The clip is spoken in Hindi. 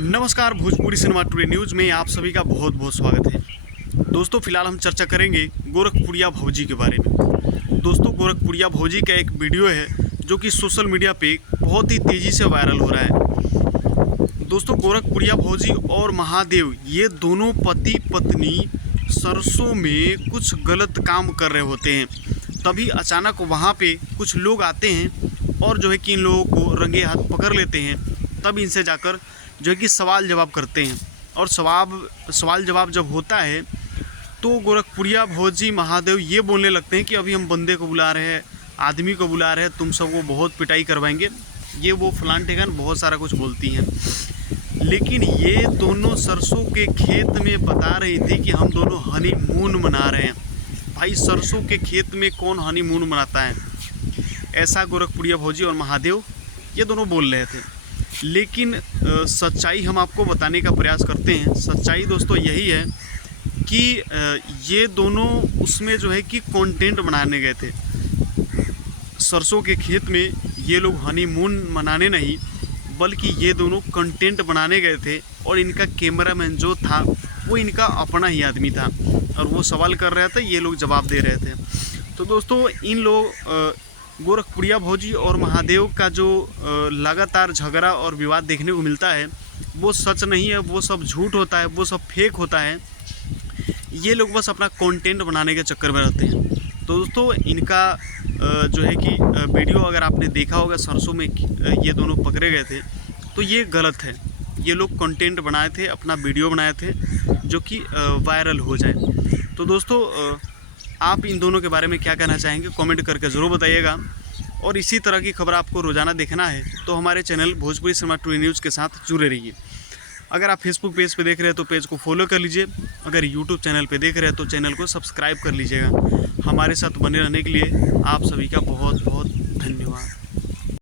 नमस्कार, भोजपुरी सिनेमा टुडे न्यूज़ में आप सभी का बहुत बहुत स्वागत है। दोस्तों, फिलहाल हम चर्चा करेंगे गोरखपुरिया भौजी के बारे में। दोस्तों, गोरखपुरिया भौजी का एक वीडियो है जो कि सोशल मीडिया पे बहुत ही तेज़ी से वायरल हो रहा है। दोस्तों, गोरखपुरिया भौजी और महादेव ये दोनों पति पत्नी सरसों में कुछ गलत काम कर रहे होते हैं। तभी अचानक वहाँ पे कुछ लोग आते हैं और जो है कि इन लोगों को रंगे हाथ पकड़ लेते हैं। तब इनसे जाकर जो है कि सवाल जवाब करते हैं और सवाल जवाब जब होता है तो गोरखपुरिया भौजी महादेव ये बोलने लगते हैं कि अभी हम बंदे को बुला रहे हैं, आदमी को बुला रहे हैं, तुम सबको बहुत पिटाई करवाएंगे, ये वो फलान ठिकान बहुत सारा कुछ बोलती हैं। लेकिन ये दोनों सरसों के खेत में बता रही थी कि हम दोनों हनीमून मना रहे हैं। भाई, सरसों के खेत में कौन हनीमून मनाता है? ऐसा गोरखपुरिया भौजी और महादेव ये दोनों बोल रहे थे। लेकिन सच्चाई हम आपको बताने का प्रयास करते हैं। सच्चाई दोस्तों यही है कि ये दोनों उसमें जो है कि कंटेंट बनाने गए थे। सरसों के खेत में ये लोग हनीमून मनाने नहीं बल्कि ये दोनों कंटेंट बनाने गए थे और इनका कैमरामैन जो था वो इनका अपना ही आदमी था और वो सवाल कर रहा था, ये लोग जवाब दे रहे थे। तो दोस्तों, इन लोग गोरखपुरिया भौजी और महादेव का जो लगातार झगड़ा और विवाद देखने को मिलता है वो सच नहीं है, वो सब झूठ होता है, वो सब फेक होता है। ये लोग बस अपना कंटेंट बनाने के चक्कर में रहते हैं। तो दोस्तों, इनका जो है कि वीडियो अगर आपने देखा होगा, सरसों में ये दोनों पकड़े गए थे, तो ये गलत है। ये लोग कंटेंट बनाए थे, अपना वीडियो बनाए थे जो कि वायरल हो जाए। तो दोस्तों, आप इन दोनों के बारे में क्या कहना चाहेंगे कमेंट करके ज़रूर बताइएगा। और इसी तरह की खबर आपको रोज़ाना देखना है तो हमारे channel Bhojpuri cinema today news के साथ जुड़े रहिए। अगर आप फेसबुक पेज पे देख रहे हैं तो पेज को फॉलो कर लीजिए। अगर यूट्यूब चैनल पे देख रहे हैं तो चैनल को सब्सक्राइब कर लीजिएगा। हमारे साथ बने रहने के लिए आप सभी का बहुत बहुत धन्यवाद।